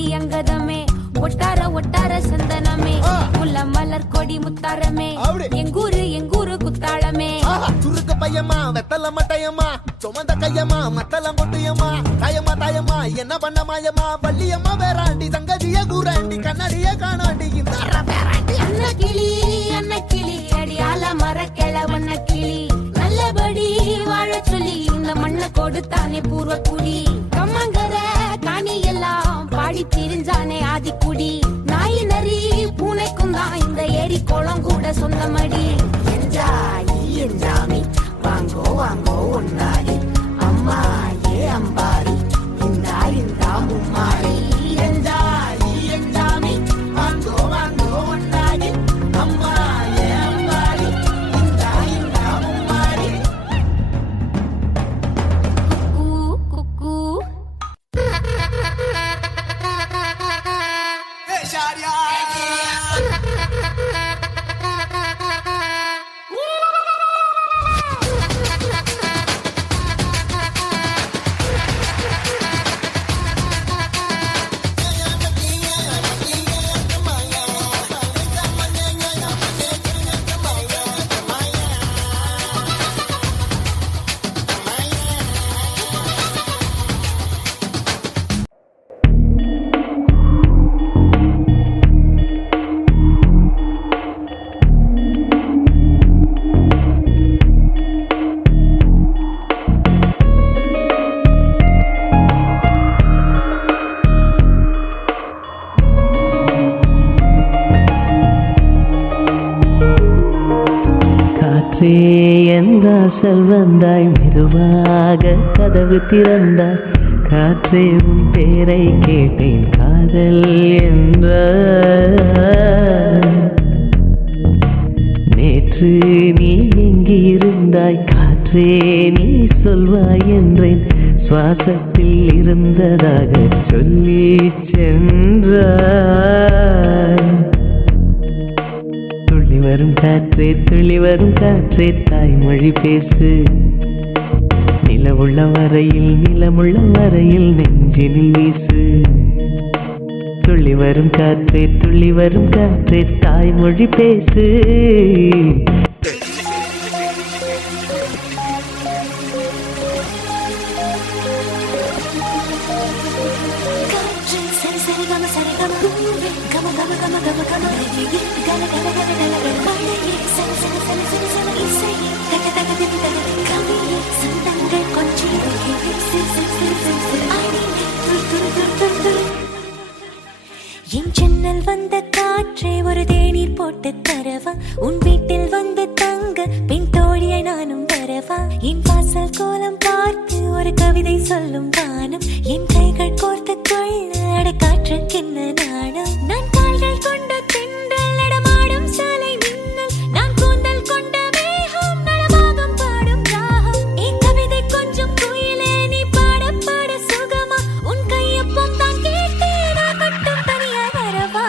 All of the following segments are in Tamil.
கொடி அங்கதமே ஒட்டார ஒட்டார சந்தனமே முல்ல மலர் கொடி முத்தாரமே எங்கூரு குத்தாளமே சுருக்கு பையமா வெத்தல மட்டையம்மா சுமந்த கையம்மா மத்தலம் கொட்டியம்மா தாயம்மா தாயம்மா என்ன பண்ண மாயம்மா பள்ளியம்மா வேறாண்டி சங்கதிய கூறாண்டி கண்ணாடிய காணாண்டி இந்த அன்ன கிளி அடியால மர கிழவண்ண கிளி நல்லபடி வாழ சொல்லி இந்த மண்ணை கொடுத்தானே பூர்வ குடி கம்மங்கர காணி எல்லாம் பாடி திரிஞ்சானே ஆதிக்குடி நாய் நரி பூனைக்கும் தான் இந்த ஏரி குளம் கூட சொந்தமடி என்ஜாமி வாங்கோ வாங்கோ ஒன்னாரி அம்மா ஏ அம்பாரி இந்தா இந்தா மும்மாரி என்ஜாமி வாங்கோ வாங்கோ ஒன்னாரி அம்மா ஏ அம்பாரி இந்தா இந்தா மும்மாரி குக்கு குக்கு செல்வந்தாய் மெதுவாக கதவு திறந்தாய் காற்றே உன் பேரை கேட்டேன் காதல் என்ற நேற்று நீ எங்கிருந்தாய் காற்றே நீ சொல்வாய் என்றேன் சுவாசத்தில் இருந்ததாக சொல்லி சென்றாய் துள்ளி வரும் காற்றே தாய்மொழி பேசு நிலமுள்ள வரையில் நெஞ்சினில் வீசு துள்ளி வரும் காற்றே தாய்மொழி பேசு என் ஜன்னல் வந்த காற்றே ஒரு தேநீர் போட்டு தரவா உன் வீட்டில் வந்து தங்க பின் தோழியை நானும் வரவா என் வாசல் கோலம் பார்த்து ஒரு கவிதை சொல்லும் வானம் என் கைகள் கோர்த்து கொள்ள அட காற்றுக்கென்ன நாணம் நான் கால்கள் கொண்ட தென்றல் நடமாடும் சாலை மின்னல் நான் கூந்தல் கொண்ட மேகம் நலமாகம் பாடும் ராகம் என் கவிதை கொஞ்சம் குயிலே நீ பாட பாட சுகமா உன் கையொப்பம் தான் கேட்டு நான் மட்டும் தனியாய் வரவா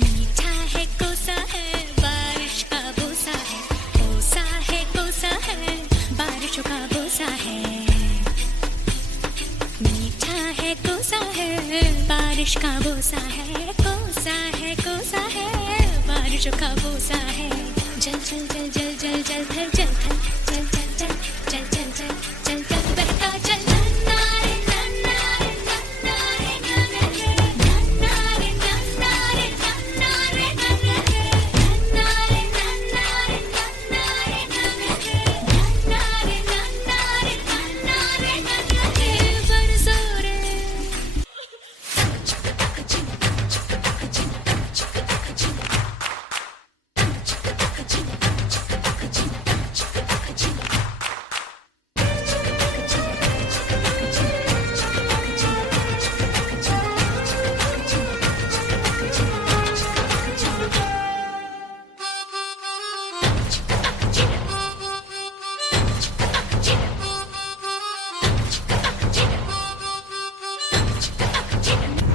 मीठा है कोसा है बारिश का बोसा है कोसा है कोसा है बारिशों का बोसा है मीठा है कोसा है बारिश का बोसा है कोसा है कोसा है बारिशों का बोसा है जल जल जल जल जल जल थल जल थल जल जल जल जल जल जल जल जल बहता जल नन्नारे नन्नारे नन्नारे नन्नारे नन्नारे नन्नारे नन्नारे नन्नारे नन्नारे नन्नारे नन्नारे नन्नारे नन्नारे नन्नारे बरसो रे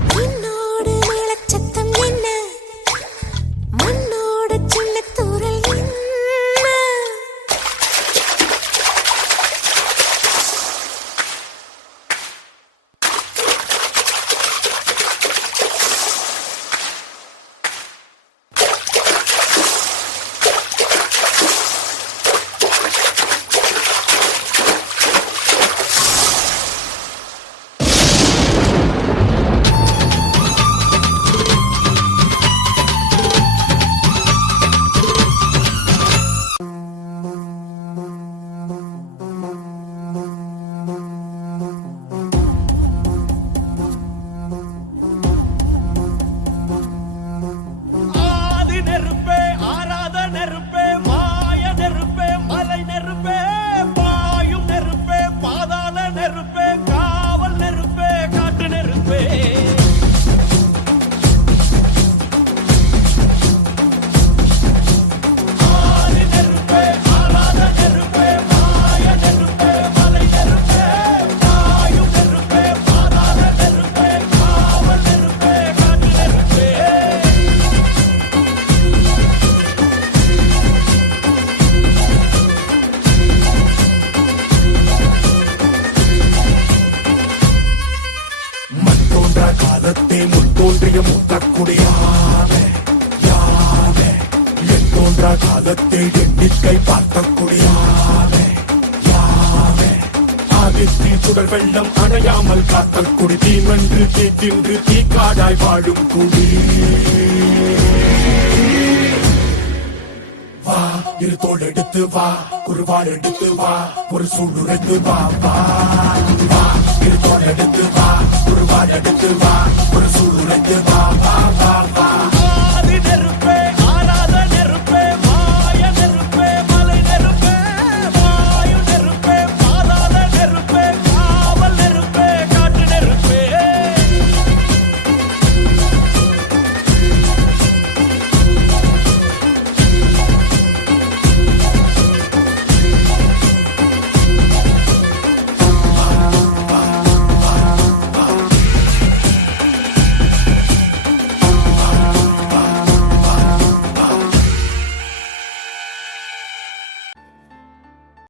மண்ணோடு மேளச்சத்தம் என்ன மண்ணோடு சின்ன தூரல் என்ன ஆதி நெருப்பே ஆராத நெருப்பே மாய நெருப்பே மலை நெருப்பே பாயும் நெருப்பே பாதாள நெருப்பே காவல் நெருப்பே காட்டு நெருப்பே ஆதி நெருப்பே ஆராத நெருப்பே மாய நெருப்பே மலை நெருப்பே பாயும் நெருப்பே பாதாள நெருப்பே காவல் நெருப்பே காட்டு நெருப்பே மண் தோன்றா காலத்தே முன் தோன்றிய மூத்தக்குடியாவே யாவே என் தோன்றா காலத்தே எண்ணிக்கை பார்த்தக்குடியாவே யாவே ஆதித்தி சுடர் வெள்ளம் அணையாமல் காத்தல் குடி தீமென்று தீ தின்று தீக்காடாய் வாழும் குடி வா இரு தோள் எடுத்து வா குருவாள் எடுத்து வா ஒரு சூளுரைத்து வா வா வா இரு தோள் எடுத்து வா குருவாள் எடுத்து வா ஒரு சூளுரைத்து வா வா வா வா